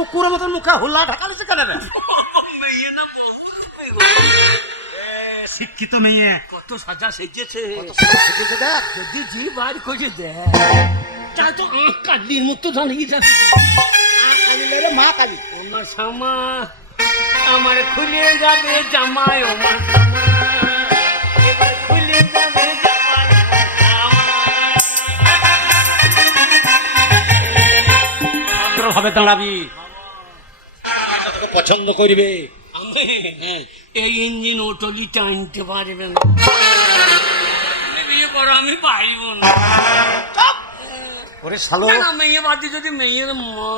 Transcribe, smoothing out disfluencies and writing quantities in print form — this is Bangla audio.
কুকুরের মতন মুখে হুল্লা ঢাকালে শিখে দেবে। শিক্ষিত মেয়ে কত সাজা সেজেছে, দেখ যদি জি বার করে দেয় তাই তো কালির মতো দাঁড়িয়ে যাবে। কালি রে মা কালি। আমার শামা আমার খুলে যাবে জামাই, আমার শামা এবার খুলে যাবে জামাই, ভাবে দাঁড়াবি, পছন্দ করবে। আমি এই ইঞ্জিন ওটলি টানতে পারবে না, বিয়ে করো আমি পাইব না। ওরে শালো মেয়ে বাদে যদি মেয়ের মা